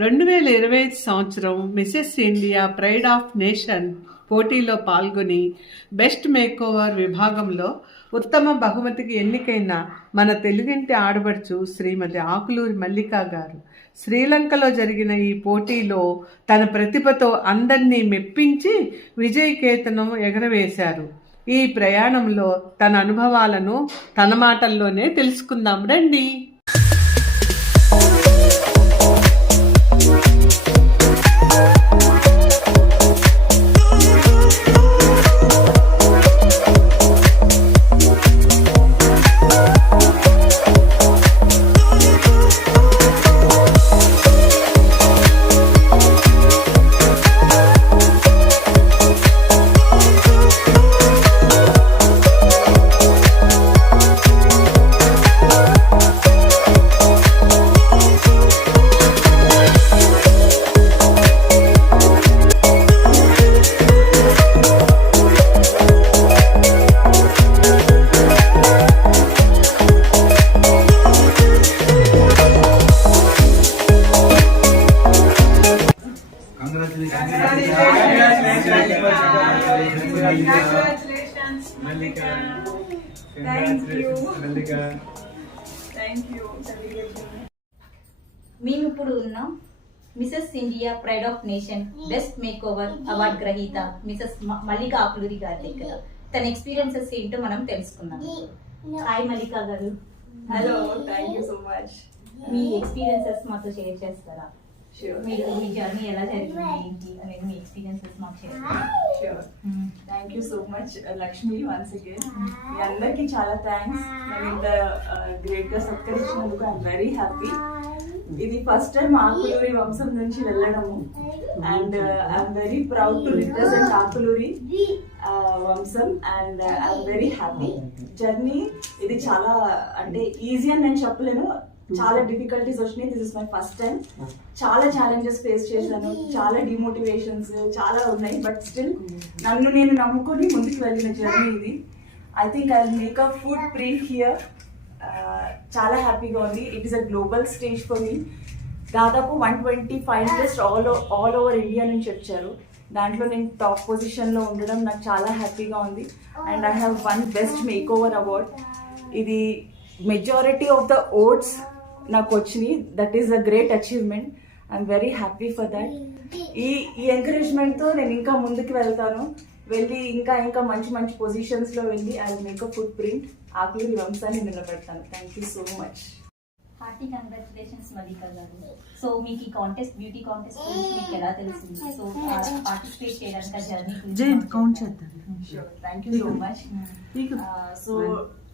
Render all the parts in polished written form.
2025 సంవత్సరం Mrs India pride of nation పోటీలో పాల్గొని బెస్ట్ మేకోవర్ విభాగంలో ఉత్తమ బహుమతికి ఎన్నికైన మన తెలుగింటి ఆడబడుచు శ్రీమతి ఆకులూరి మల్లికా గారు శ్రీలంకలో జరిగిన ఈ పోటీలో తన ప్రతిభతో అందరినీ మెప్పించి విజయకేతనం ఎగరవేశారు. ఈ ప్రయాణంలో తన అనుభవాలను తన మాటల్లోనే తెలుసుకుందాం రండి. Congratulations, Malika. Thank you, Malika. Thank you. మేము ఇప్పుడు ఉన్నాం Mrs India pride of nation best makeover award గ్రహీత మిసెస్ మల్లికా ఆకులూరి గారి దగ్గర తన ఎక్స్పీరియన్సెస్ ఏంటో మనం తెలుసుకుందాం. Hi Mallika garu. Hello, thank you so much. మీ ఎక్స్పీరియన్సెస్ మాతో షేర్ చేస్తారా? Sure. మీ జర్నీ ఎలా జరిగింది ఏంటి అనేది మీ ఎక్స్పీరియన్సెస్ మాకు షేర్ చేస్తారా? Sure. Thank you so much Lakshmi. Once again మీ అందరికి చాలా థ్యాంక్స్. నేను ఇంత గ్రేట్ గా సత్కరించినందుకు ఐఎమ్ వెరీ హ్యాపీ. ఇది ఫస్ట్ టైం ఆకులూరి వంశం నుంచి వెళ్ళడము and I'm very proud to represent Akuluri వంశం and I'm very happy. Journey ఇది చాలా అంటే ఈజీ అని నేను చెప్పలేను, చాలా డిఫికల్టీస్ వచ్చినాయి. This is my first time. చాలా ఛాలెంజెస్ ఫేస్ చేశాను, చాలా డిమోటివేషన్స్ చాలా ఉన్నాయి. బట్ స్టిల్ నన్ను నేను నమ్ముకొని ముందుకు వెళ్ళిన జర్నీ ఇది. I think I will make a food print here. చాలా హ్యాపీగా ఉంది. It is a global stage for me. దాదాపు 120 ఫైనలిస్ట్ ఆల్ ఓవర్ ఇండియా నుంచి వచ్చారు. దాంట్లో నేను టాప్ పొజిషన్లో ఉండడం నాకు చాలా హ్యాపీగా ఉంది. And I have one best make over award. ఇది మెజారిటీ ఆఫ్ ద ఓట్స్ నాకు వచ్చినాయి. That is a great achievement. I'm very happy for that. ఈ ఎంకరేజ్మెంట్తో నేను ఇంకా ముందుకు వెళ్తాను. వెళ్ళి ఇంకా మంచి మంచి పొజిషన్స్లో వెళ్ళి I will make a footprint Akuluri వంశాన్ని నిలబెడతాను. Thank you so much. Hearty congratulations Mallika garu. So మీకు ఈ కాంటెస్ట్ బ్యూటీ కాంటెస్ట్ గురించి మీకు ఎలా తెలిసింది? సో పార్టిసిపేట్ చేయడానికి journey thank you so much. So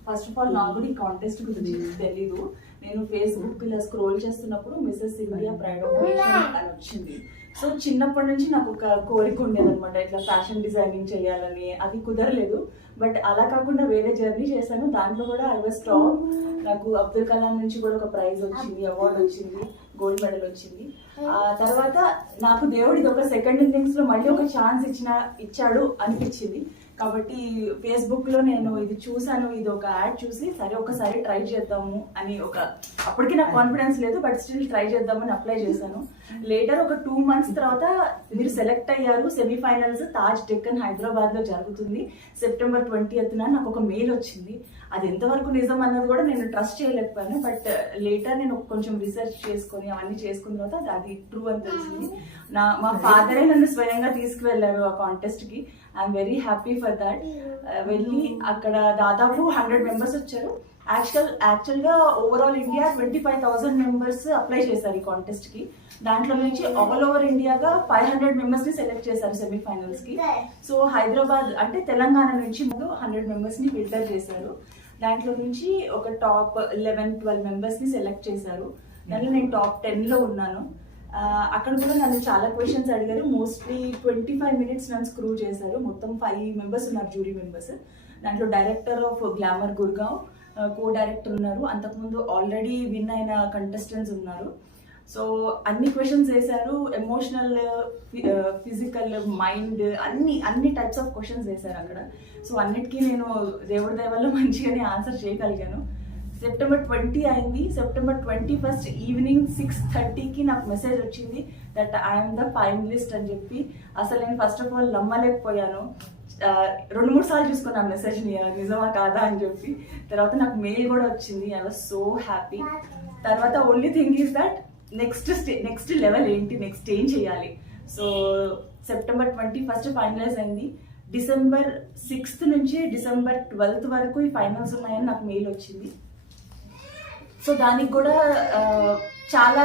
first of all నాకు కూడా ఈ కాంటెస్ట్ గురించి తెలీదు. నేను ఫేస్బుక్ ఇలా స్క్రోల్ చేస్తున్నప్పుడు Mrs India pride of nation అని వచ్చింది. సో చిన్నప్పటి నుంచి నాకు ఒక కోరిక ఉండేదన్నమాట, ఇట్లా ఫ్యాషన్ డిజైనింగ్ చేయాలని. అది కుదరలేదు. బట్ అలా కాకుండా వేరే జర్నీ చేశాను. దాంట్లో కూడా ఐ వాజ్ టాప్. నాకు అబ్దుల్ కలాం నుంచి కూడా ఒక ప్రైజ్ వచ్చింది, అవార్డు వచ్చింది, గోల్డ్ మెడల్ వచ్చింది. ఆ తర్వాత నాకు దేవుడిది ఒక సెకండ్ ఇన్నింగ్స్ లో మళ్ళీ ఒక ఛాన్స్ ఇచ్చాడు అనిపించింది. కాబట్టి ఫేస్బుక్ లో నేను ఇది చూసాను, ఇది ఒక యాడ్ చూసి సరే ఒకసారి ట్రై చేద్దాము అని అప్పటికి నాకు కాన్ఫిడెన్స్ లేదు, బట్ స్టిల్ ట్రై చేద్దామని అప్లై చేశాను. లేటర్ ఒక 2 months తర్వాత మీరు సెలెక్ట్ అయ్యారు. సెమీఫైనల్స్ తాజ్ డెక్కన్ హైదరాబాద్ లో జరుగుతుంది September 20th నాకు ఒక మెయిల్ వచ్చింది. అది ఎంతవరకు నిజం అన్నది కూడా నేను ట్రస్ట్ చేయలేకపోయాను. బట్ లేటర్ నేను కొంచెం రీసెర్చ్ చేసుకొని అవన్నీ చేసుకున్న తర్వాత అది ట్రూ అని తెలిసింది. మా ఫాదరే నన్ను స్వయంగా తీసుకువెళ్ళారు ఆ కాంటెస్ట్ కి. I'm very happy for that. వెళ్ళి అక్కడ దాదాపు 100 members వచ్చారు. యాక్చువల్గా ఓవరాల్ ఇండియా 25,000 members అప్లై చేశారు ఈ కాంటెస్ట్ కి. దాంట్లో నుంచి ఆల్ ఓవర్ ఇండియాగా 500 members ని సెలెక్ట్ చేశారు సెమీఫైనల్స్ కి. సో హైదరాబాద్ అంటే తెలంగాణ నుంచి 100 members ని ఫిల్టర్ చేశారు. దాంట్లో నుంచి ఒక టాప్ 11-12 members ని సెలెక్ట్ చేశారు. దాంట్లో నేను టాప్ 10 లో ఉన్నాను. అక్కడ కూడా నన్ను చాలా క్వశ్చన్స్ అడిగారు. మోస్ట్లీ 25 minutes నన్ను స్క్రూ చేశారు. మొత్తం 5 members ఉన్నారు జ్యూరీ మెంబర్స్. దాంట్లో director of glamour Gurgaon, co director ఉన్నారు, అంతకుముందు ఆల్రెడీ విన్ అయిన కంటెస్టెంట్స్ ఉన్నారు. సో అన్ని క్వశ్చన్స్ వేశారు. ఎమోషనల్, ఫిజికల్, మైండ్ అన్ని టైప్స్ ఆఫ్ క్వశ్చన్స్ వేశారు అక్కడ. సో అన్నిటికీ నేను దేవుడి దయ వల్ల మంచిగానే ఆన్సర్ చేయగలిగాను. సెప్టెంబర్ 20 అయింది. సెప్టెంబర్ 21 ఈవినింగ్ 6:30కి నాకు మెసేజ్ వచ్చింది దట్ ఐఎమ్ ద ఫైనలిస్ట్ అని చెప్పి. అసలు నేను ఫస్ట్ ఆఫ్ ఆల్ నమ్మలేకపోయాను. 2-3 సార్లు చూసుకున్నాను మెసేజ్ని, నిజమా కాదా అని చెప్పి. తర్వాత నాకు మెయిల్ కూడా వచ్చింది. I was so happy. తర్వాత only thing is that next level ఏంటి, నెక్స్ట్ ఏం చేయాలి. సో సెప్టెంబర్ 21 ఫైనలైజ్ అయింది. డిసెంబర్ 6 నుంచి డిసెంబర్ 12 వరకు ఈ ఫైనల్స్ ఉన్నాయని నాకు మెయిల్ వచ్చింది. సో దానికి కూడా చాలా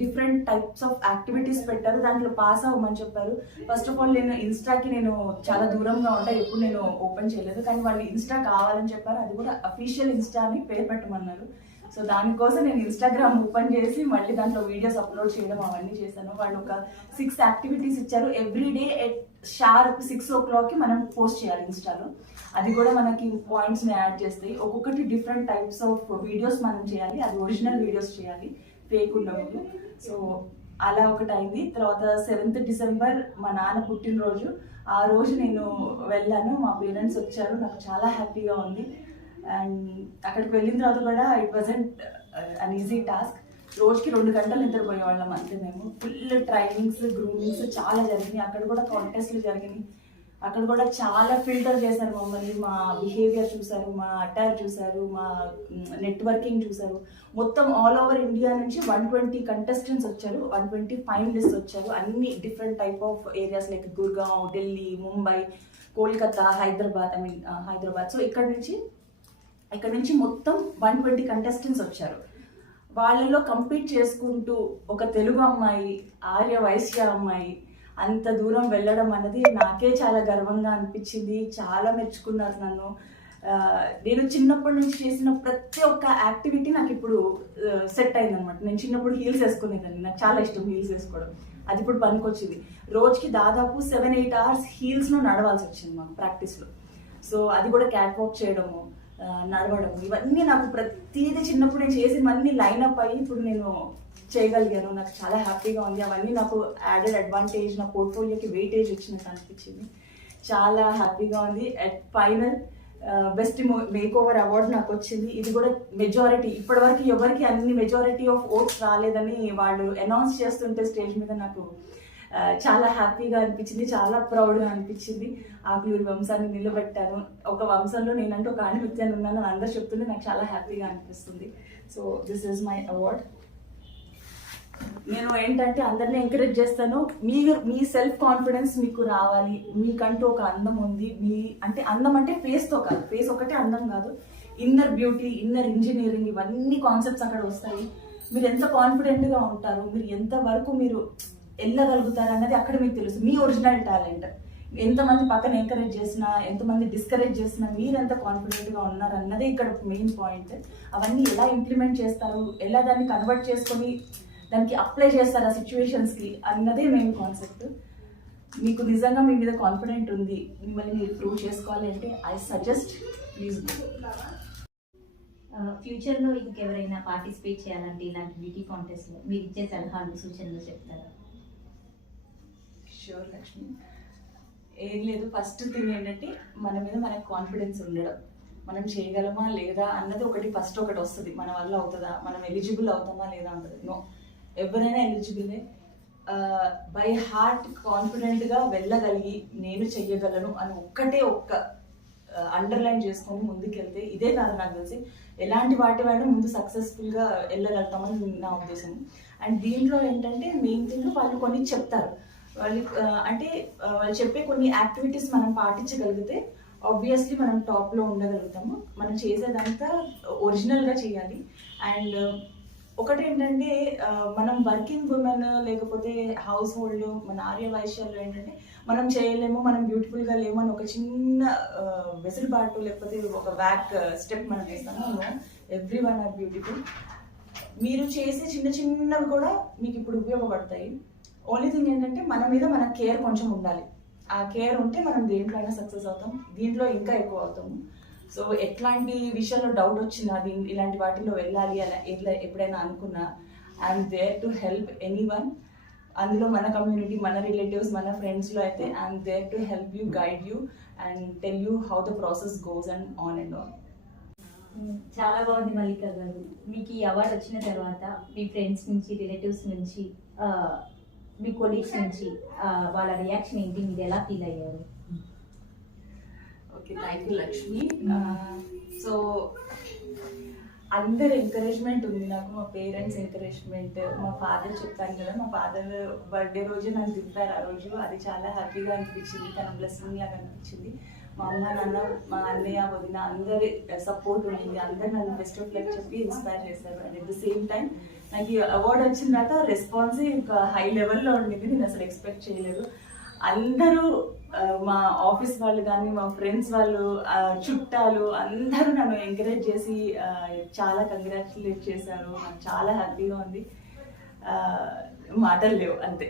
డిఫరెంట్ టైప్స్ ఆఫ్ యాక్టివిటీస్ పెట్టారు. దాంట్లో పాస్ అవ్వమని చెప్పారు. ఫస్ట్ ఆఫ్ ఆల్ నేను ఇన్స్టాకి నేను చాలా దూరంగా ఉంటా, ఎప్పుడు నేను ఓపెన్ చేయలేదు. కానీ వాళ్ళు ఇన్స్టా కావాలని చెప్పారు. అది కూడా అఫీషియల్ ఇన్స్టా అని పేరు పెట్టమన్నారు. సో దానికోసం నేను ఇన్స్టాగ్రామ్ ఓపెన్ చేసి మళ్ళీ దాంట్లో వీడియోస్ అప్లోడ్ చేయడం అవన్నీ చేశాను. వాళ్ళు ఒక 6 యాక్టివిటీస్ ఇచ్చారు. ఎవ్రీడే షార్ప్ 6 o'clockకి మనం పోస్ట్ చేయాలి ఇన్స్టాలో. అది కూడా మనకి పాయింట్స్ని యాడ్ చేస్తాయి. ఒక్కొక్కటి డిఫరెంట్ టైప్స్ ఆఫ్ వీడియోస్ మనం చేయాలి. అది ఒరిజినల్ వీడియోస్ చేయాలి, ఫేక్ ఉండకూడదు. సో అలా ఒకటి అయింది. తర్వాత 7th డిసెంబర్ మా నాన్న పుట్టినరోజు. ఆ రోజు నేను వెళ్ళాను, మా పేరెంట్స్ వచ్చారు. నాకు చాలా హ్యాపీగా ఉంది. అండ్ అక్కడికి వెళ్ళిన తర్వాత కూడా it wasn't an easy task. రోజుకి 2 గంటలు నిద్రపోయేవాళ్ళం అంతే మేము. ఫుల్ ట్రైనింగ్స్, గ్రూమింగ్స్ చాలా జరిగినాయి. అక్కడ కూడా కాంటెస్ట్లు జరిగినాయి. అక్కడ కూడా చాలా ఫిల్టర్ చేశారు మమ్మల్ని. మా బిహేవియర్ చూశారు, మా అటైర్ చూశారు, మా నెట్వర్కింగ్ చూశారు. మొత్తం ఆల్ ఓవర్ ఇండియా నుంచి 120 కంటెస్టెంట్స్ వచ్చారు, 120 ఫైనలిస్ట్ వచ్చారు. అన్ని different type of areas like Gurgaon, Delhi, Mumbai, Kolkata, Hyderabad. So ఇక్కడ నుంచి మొత్తం 120 కంటెస్టెంట్స్ వచ్చారు. వాళ్ళలో కంపీట్ చేసుకుంటూ ఒక తెలుగు అమ్మాయి, ఆర్య వైశ్య అమ్మాయి అంత దూరం వెళ్ళడం అన్నది నాకే చాలా గర్వంగా అనిపించింది. చాలా మెచ్చుకున్నారు నన్ను. నేను చిన్నప్పటి నుంచి చేసిన ప్రతి ఒక్క యాక్టివిటీ నాకు ఇప్పుడు సెట్ అయిందనమాట. నేను చిన్నప్పుడు హీల్స్ వేసుకునేదాన్ని, నాకు చాలా ఇష్టం హీల్స్ వేసుకోవడం. అది ఇప్పుడు పనికొచ్చింది. రోజుకి దాదాపు 7-8 hours హీల్స్లో నడవాల్సి వచ్చింది మాకు ప్రాక్టీస్లో. సో అది కూడా క్యాట్ వాక్ చేయడము, నడవడం, ఇవన్నీ నాకు ప్రతిదీ చిన్నప్పుడు నేను చేసినవన్నీ లైనప్ అయ్యి ఇప్పుడు నేను చేయగలిగాను. నాకు చాలా హ్యాపీగా ఉంది. అవన్నీ నాకు యాడెడ్ అడ్వాంటేజ్, నా పోర్ట్ఫోలియోకి వెయిటేజ్ వచ్చినట్టు అనిపించింది. చాలా హ్యాపీగా ఉంది. At final best make over award నాకు వచ్చింది. ఇది కూడా మెజారిటీ, ఇప్పటివరకు ఎవరికి అన్ని మెజారిటీ ఆఫ్ ఓట్స్ రాలేదని వాళ్ళు అనౌన్స్ చేస్తుంటే స్టేజ్ మీద నాకు చాలా హ్యాపీగా అనిపించింది, చాలా ప్రౌడ్గా అనిపించింది. ఆకులూరి వంశాన్ని నిలబెట్టాను. ఒక వంశంలో నేనంటే ఒక ఆణిముత్యాన్ని ఉన్నాను అని అందరూ చెప్తుంటే నాకు చాలా హ్యాపీగా అనిపిస్తుంది. So this is my award. నేను ఏంటంటే అందరినీ ఎంకరేజ్ చేస్తాను. మీ సెల్ఫ్ కాన్ఫిడెన్స్ మీకు రావాలి. మీకంటూ ఒక అందం ఉంది. అంటే అందం అంటే ఫేస్తో కాదు, ఫేస్ ఒకటే అందం కాదు. ఇన్నర్ బ్యూటీ, ఇన్నర్ ఇంజనీరింగ్, ఇవన్నీ కాన్సెప్ట్స్ అక్కడ వస్తాయి. మీరు ఎంత కాన్ఫిడెంట్గా ఉంటారు, మీరు ఎంత వరకు మీరు వెళ్ళగలుగుతారు అన్నది అక్కడ మీకు తెలుసు. మీ ఒరిజినల్ టాలెంట్ ఎంతమంది పక్కన ఎంకరేజ్ చేసినా, ఎంతమంది డిస్కరేజ్ చేసినా మీరు ఎంత కాన్ఫిడెంట్గా ఉన్నారు అన్నదే ఇక్కడ మెయిన్ పాయింట్. అవన్నీ ఎలా ఇంప్లిమెంట్ చేస్తారు, ఎలా దాన్ని కన్వర్ట్ చేసుకొని దానికి అప్లై చేస్తారు ఆ సిచ్యువేషన్స్కి అన్నదే మెయిన్ కాన్సెప్ట్. మీకు నిజంగా మీ మీద కాన్ఫిడెంట్ ఉంది, మిమ్మల్ని మీరు ప్రూవ్ చేసుకోవాలి అంటే ఐ సజెస్ట్ ప్లీజ్. ఫ్యూచర్లో ఇంకెవరైనా పార్టిసిపేట్ చేయాలంటే ఇలాంటి బ్యూటీ కాంటెస్ట్లో మీరు ఇచ్చే సలహాలు, సూచనలు చెప్తారా? ష్యూర్ లక్ష్మి. ఏం లేదు, ఫస్ట్ థింగ్ ఏంటంటే మన మీద మనకు కాన్ఫిడెన్స్ ఉండడం. మనం చేయగలమా లేదా అన్నది ఒకటి వస్తుంది. మన వల్ల అవుతుందా, మనం ఎలిజిబుల్ అవుతామా లేదా అన్నది. నో, ఎవరైనా ఎలిజిబులే. బై హార్ట్ కాన్ఫిడెంట్గా వెళ్ళగలిగి నేను చెయ్యగలను అని ఒక్క అండర్లైన్ చేసుకొని ముందుకెళ్తే, ఇదే కాదు నాకు తెలిసి ఎలాంటి వాటి వాడు ముందు సక్సెస్ఫుల్గా వెళ్ళగలుగుతామని నా ఉద్దేశం. అండ్ దీంట్లో ఏంటంటే మెయిన్ థింగ్ వాళ్ళు కొన్ని చెప్తారు. వాళ్ళు చెప్పే కొన్ని యాక్టివిటీస్ మనం పాటించగలిగితే ఆబ్వియస్లీ మనం టాప్లో ఉండగలుగుతాము. మనం చేసేదంతా ఒరిజినల్గా చేయాలి. అండ్ ఒకటి ఏంటంటే మనం వర్కింగ్ ఉమెన్ లేకపోతే హౌస్ హోల్డ్, మన ఆర్య వైశ్యాల్లో ఏంటంటే మనం చేయలేము, మనం బ్యూటిఫుల్గా లేము అని ఒక చిన్న వెసులుబాటు లేకపోతే ఒక బ్యాక్ స్టెప్ మనం వేస్తాము. Every one or beautiful. మీరు చేసే చిన్నవి కూడా మీకు ఇప్పుడు ఉపయోగపడతాయి. ఓన్లీ థింగ్ ఏంటంటే మన మీద మన కేర్ కొంచెం ఉండాలి. ఆ కేర్ ఉంటే మనం దేంట్లో అయినా సక్సెస్ అవుతాం, దీంట్లో ఇంకా ఎక్కువ అవుతాము. సో ఎట్లాంటి విషయంలో డౌట్ వచ్చినా, ఇలాంటి వాటిలో వెళ్ళాలి అలా ఎప్పుడైనా అనుకున్నా, I'm there to help anyone. అందులో మన కమ్యూనిటీ, మన రిలేటివ్స్, మన ఫ్రెండ్స్లో అయితే I'm there to help you, guide you and tell you how the process goes and on. చాలా బాగుంది మల్లిక గారు. మీకు ఈ అవార్డు వచ్చిన తర్వాత మీ ఫ్రెండ్స్ నుంచి, రిలేటివ్స్ నుంచి, మీ కొలీగ్స్ నుంచి వాళ్ళ రియాక్షన్ ఏంటి, మీరు ఎలా ఫీల్ అయ్యారు? Okay, thank you Lakshmi. So అందరు ఎంకరేజ్మెంట్ ఉంది నాకు, మా పేరెంట్స్ ఎంకరేజ్మెంట్, మా ఫాదర్ చెప్పాను కదా, మా ఫాదర్ బర్త్డే రోజు నన్ను దింపారు. ఆ రోజు అది చాలా హ్యాపీగా అనిపించింది, తన బ్లెస్సింగ్ లాగా అనిపించింది. మా అమ్మ నాన్న, మా అన్నయ్య, వదిన అందరి సపోర్ట్ ఉండింది. అందరు నన్ను బెస్ట్ ఆఫ్ లక్ చెప్పి ఇన్స్పైర్ చేశారు. And at the same time నాకు ఈ అవార్డు వచ్చిన తర్వాత రెస్పాన్స్ ఇంకా హై లెవెల్లో ఉండింది. నేను అసలు ఎక్స్పెక్ట్ చేయలేదు. అందరూ మా ఆఫీస్ వాళ్ళు కానీ, మా ఫ్రెండ్స్ వాళ్ళు, చుట్టాలు అందరూ నన్ను ఎంకరేజ్ చేసి చాలా కంగ్రాచులేట్ చేశారు. నాకు చాలా హ్యాపీగా ఉంది. మాటలు లేవు, అంతే.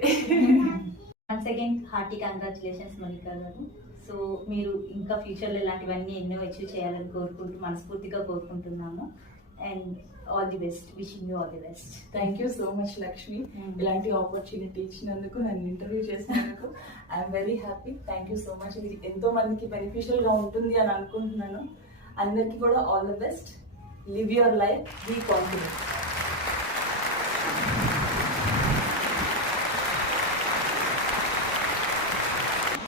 వన్స్ అగైన్ హార్టీ కంగ్రాచులేషన్స్ మల్లిక గారు. సో మీరు ఇంకా ఫ్యూచర్లో ఇలాంటివన్నీ ఎన్నో అచీవ్ చేయాలని మనస్ఫూర్తిగా కోరుకుంటున్నాము. And all the best, wishing you all the best. Thank you so much Lakshmi, ఇలాంటి ఆపర్చునిటీ ఇచ్చినందుకు, నన్ను ఇంటర్వ్యూ చేసినందుకు I'm very happy. Thank you so much. ఇది ఎంతో మందికి బెనిఫిషియల్ గా ఉంటుంది అని అనుకుంటున్నాను. అందరికీ కూడా all the best. Live your life, be confident.